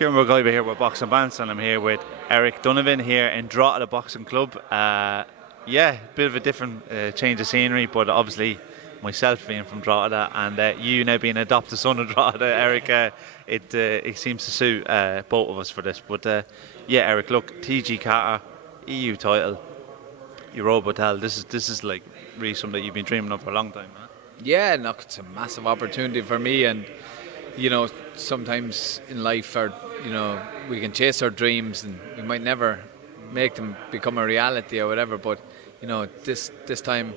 Kieran McGuire here with Boxing Bants, and I'm here with Eric Donovan here in Drogheda Boxing Club. Yeah, bit of a different change of scenery, but obviously myself being from Drogheda and you now being an adopted son of Drogheda, Eric, it seems to suit both of us for this. But yeah, Eric, look, TG4, EU title, Europa title. This is like really something that you've been dreaming of for a long time, man. Yeah, look, it's a massive opportunity for me, and sometimes in life, we can chase our dreams and we might never make them become a reality or whatever. But this time,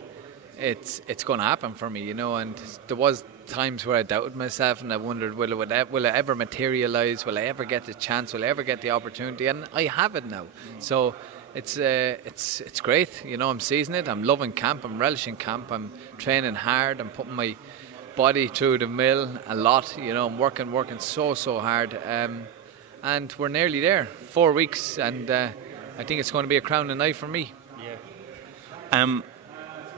it's going to happen for me. And there was times where I doubted myself and I wondered, will it ever materialise? Will I ever get the chance? Will I ever get the opportunity? And I have it now. So it's great. I'm seizing it. I'm loving camp. I'm relishing camp. I'm training hard. I'm putting my body through the mill a lot. I'm working so hard. And we're nearly there. 4 weeks, and I think it's going to be a crowning night for me. Yeah.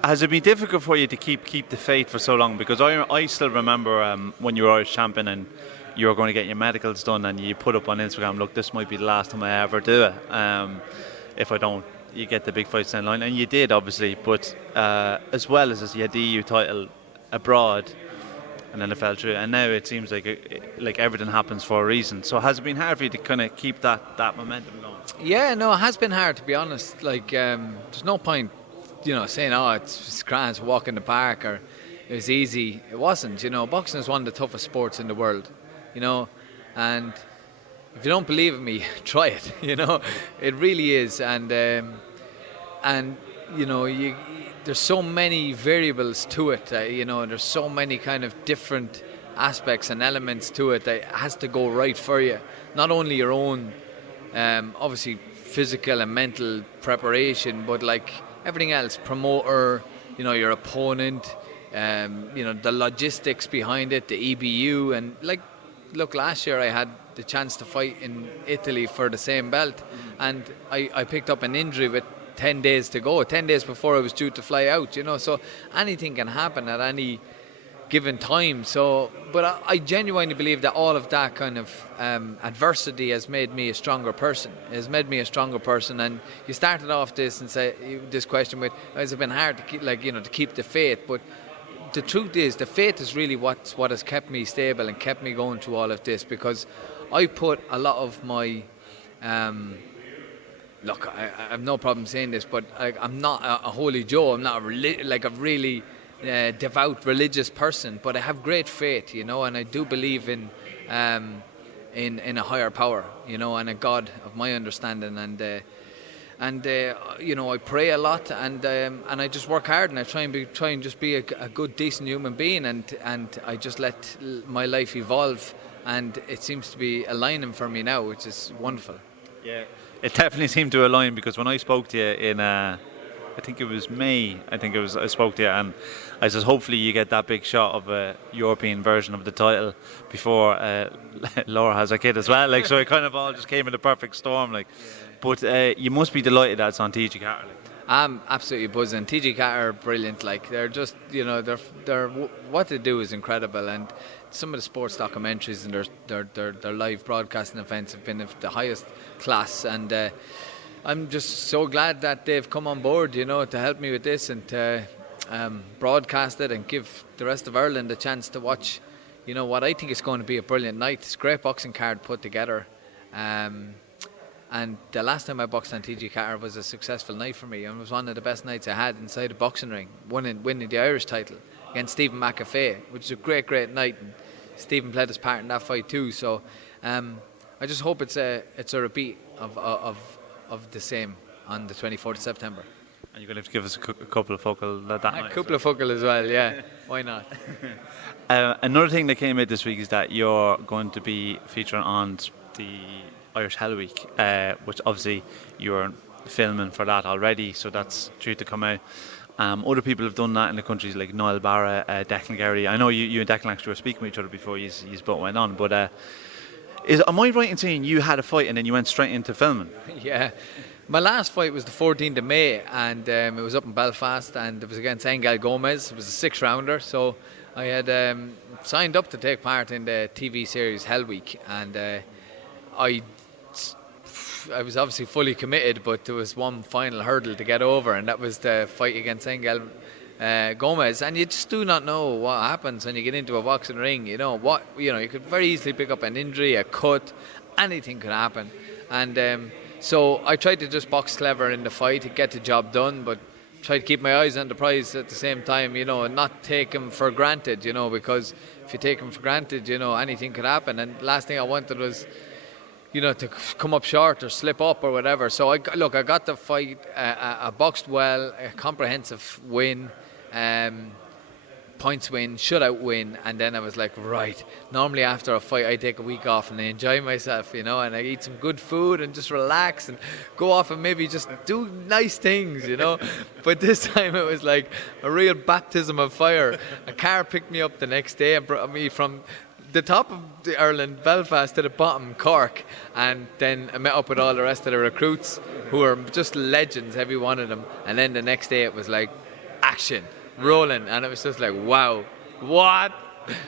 Has it been difficult for you to keep the faith for so long? Because I still remember when you were Irish champion and you were going to get your medicals done, and you put up on Instagram, look, this might be the last time I ever do it. If I don't, you get the big fights down the line, and you did, obviously. But as well as this, you had the EU title abroad, and then it fell through. And now it seems like everything happens for a reason. So has it been hard for you to kind of keep that momentum going? Yeah, no, it has been hard, to be honest. There's no point, saying, it's grand to walk in the park, or it was easy. It wasn't. Boxing is one of the toughest sports in the world. And if you don't believe in me, try it. It really is. And there's so many variables to it. There's so many kind of different aspects and elements to it that has to go right for you. Not only your own, obviously physical and mental preparation, but like everything else, promoter, your opponent, the logistics behind it, the EBU, and look, last year I had the chance to fight in Italy for the same belt, and I picked up an injury with 10 days to go, 10 days before I was due to fly out, so anything can happen at any given time. But I genuinely believe that all of that kind of adversity has made me a stronger person. And you started off this question with, has it been hard to keep the faith? But the truth is, the faith is really what has kept me stable and kept me going through all of this, because I put a lot of my look, I have no problem saying this, but I'm not a holy Joe. I'm not a really devout religious person, but I have great faith, and I do believe in a higher power, and a God of my understanding, and I pray a lot, and I just work hard, and I try and just be a good, decent human being, and I just let my life evolve, and it seems to be aligning for me now, which is wonderful. Yeah, it definitely seemed to align, because when I spoke to you in I think it was May, I spoke to you, and I said hopefully you get that big shot of a European version of the title before Laura has a kid as well, so it kind of all just came in a perfect storm, But you must be delighted that it's on TG4. I'm absolutely buzzing. TG4 are brilliant. They're just, they're what they do is incredible, and some of the sports documentaries and their live broadcasting events have been of the highest class, and I'm just so glad that they've come on board, to help me with this and to broadcast it and give the rest of Ireland a chance to watch, what I think is going to be a brilliant night. It's a great boxing card put together. And the last time I boxed on TG4 was a successful night for me, and it was one of the best nights I had inside a boxing ring, winning the Irish title against Stephen McAfee, which is a great night, and Stephen played his part in that fight too. So I just hope it's a repeat of the same on the 24th of September. And you're going to have to give us a couple of focal that night. A couple of focal as well, yeah. Why not? Another thing that came out this week is that you're going to be featuring on the Irish Hell Week, which obviously you're filming for that already, so that's due to come out. Other people have done that in the countries like Niall Barra, Declan Gary. I know you and Declan actually were speaking with each other before you both went on, but am I right in saying you had a fight and then you went straight into filming? Yeah. My last fight was the 14th of May, and it was up in Belfast, and it was against Engel Gomez. It was a 6-rounder, so I had signed up to take part in the TV series Hell Week, and I was obviously fully committed, but there was one final hurdle to get over, and that was the fight against Engel Gomez. And you just do not know what happens when you get into a boxing ring. You could very easily pick up an injury, a cut, anything could happen. And so I tried to just box clever in the fight to get the job done, but try to keep my eyes on the prize at the same time, and not take him for granted, because if you take him for granted, anything could happen. And the last thing I wanted was, to come up short or slip up or whatever. So I got the fight, I boxed well, a comprehensive win, points win, shutout win, and then I was like, right, normally after a fight I take a week off and I enjoy myself, and I eat some good food and just relax and go off and maybe just do nice things, but this time it was like a real baptism of fire. A car picked me up the next day and brought me from the top of Ireland, Belfast, to the bottom, Cork, and then I met up with all the rest of the recruits who are just legends, every one of them. And then the next day it was like action, rolling, and it was just like, wow, what?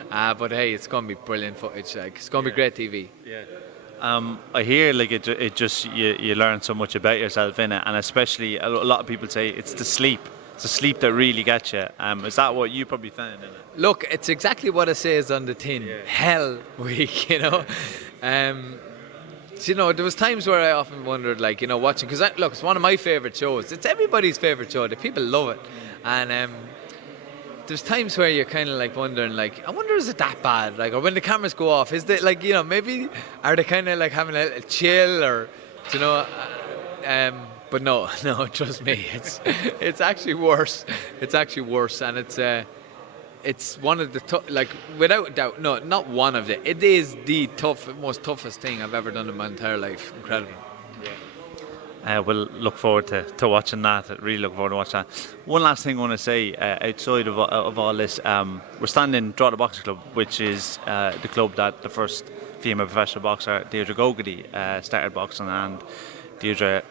But hey, it's going to be brilliant footage. It's going to be great TV. Yeah. I hear it just you learn so much about yourself in it, and especially a lot of people say it's the sleep. It's the sleep that really gets you. Is that what you probably found in it? Look, it's exactly what it says on the tin. Yeah. Hell week, there was times where I often wondered, watching, because it's one of my favourite shows. It's everybody's favourite show. The people love it. And there's times where you're kind of wondering, I wonder, is it that bad? Or when the cameras go off, is they maybe are they kind of having a chill, or but no, trust me, it's actually worse. It's actually worse, and it's one of the without doubt, no, not one of it is the most toughest thing I've ever done in my entire life. Incredible. We'll look forward to watching that. Really look forward to watching that. One last thing I want to say, outside of all this, we're standing in Drogheda Boxing Club, which is the club that the first female professional boxer, Deirdre Gogarty, started boxing, and Deirdre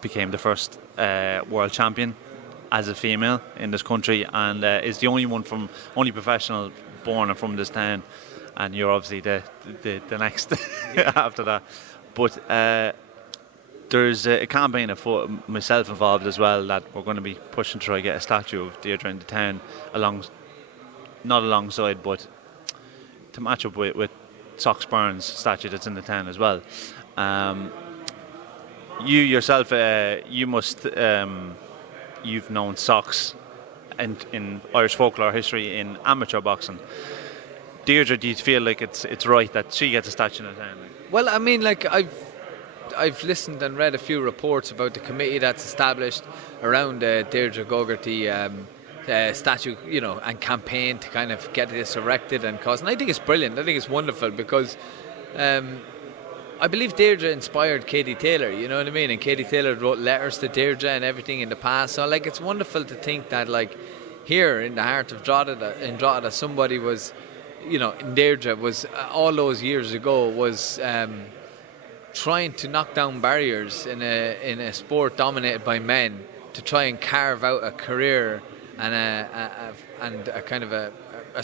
became the first world champion as a female in this country, and is the only professional born from this town. And you're obviously the next after that. But there's a campaign of myself involved as well, that we're going to be pushing to try to get a statue of Deirdre in the town, not alongside, but to match up with Sox Burns' statue that's in the town as well. You yourself, you've known Sox in Irish folklore history in amateur boxing. Deirdre, do you feel like it's right that she gets a statue in the town? Well, I mean, I've listened and read a few reports about the committee that's established around Deirdre Gogarty statue, and campaign to kind of get this erected and cause. And I think it's brilliant. I think it's wonderful, because I believe Deirdre inspired Katie Taylor, you know what I mean? And Katie Taylor wrote letters to Deirdre and everything in the past. So it's wonderful to think that here in the heart of Drogheda, somebody was, in Deirdre was all those years ago was trying to knock down barriers in a sport dominated by men, to try and carve out a career and a kind of a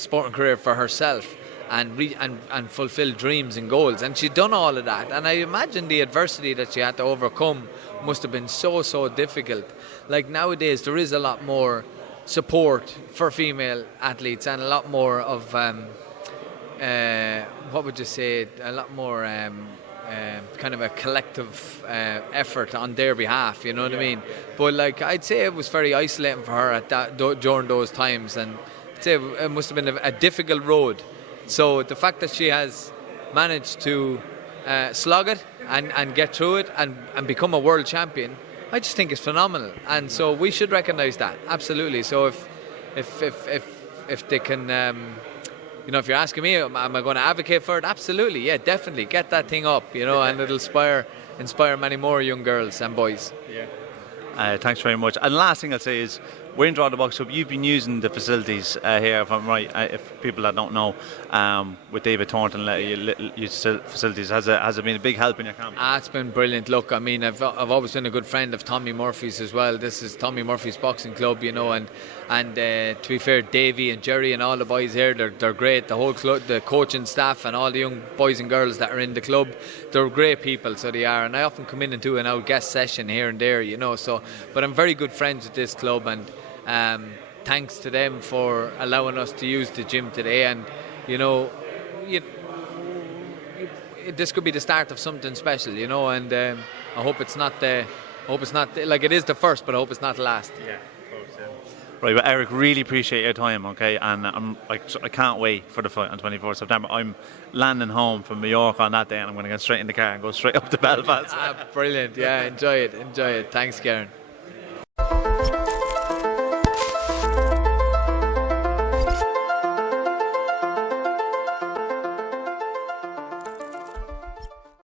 sporting career for herself, and fulfill dreams and goals. And she'd done all of that, and I imagine the adversity that she had to overcome must have been so difficult. Nowadays there is a lot more support for female athletes, and a lot more of what would you say, a lot more kind of a collective effort on their behalf, you know what I mean? But I'd say it was very isolating for her during those times, and I'd say it must have been a difficult road. So the fact that she has managed to slog it and get through it and become a world champion, I just think is phenomenal. And so we should recognise that, absolutely. So if they can, if you're asking me, am I going to advocate for it? Absolutely, yeah, definitely. Get that thing up, and it'll inspire many more young girls and boys. Yeah. Thanks very much. And the last thing I'll say is, we're in Drogheda Box Club. You've been using the facilities here, if I'm right, if people that don't know, with David Thornton use facilities. Has it been a big help in your camp? It's been brilliant. Look, I mean, I've always been a good friend of Tommy Murphy's as well. This is Tommy Murphy's Boxing Club, you know, and to be fair, Davey and Jerry and all the boys here, they're great. The whole club, the coaching staff and all the young boys and girls that are in the club, they're great people, so they are. And I often come in and do an out guest session here and there, you know. So, but I'm very good friends with this club, and thanks to them for allowing us to use the gym today. And you know, this could be the start of something special, you know. And I hope it's not like it is the first, but I hope it's not the last. Yeah. Right, but Eric, really appreciate your time, okay? And I can't wait for the fight on 24th September. I'm landing home from Mallorca on that day, and I'm going to get straight in the car and go straight up to Belfast. Brilliant, yeah, enjoy it. Thanks, Karen.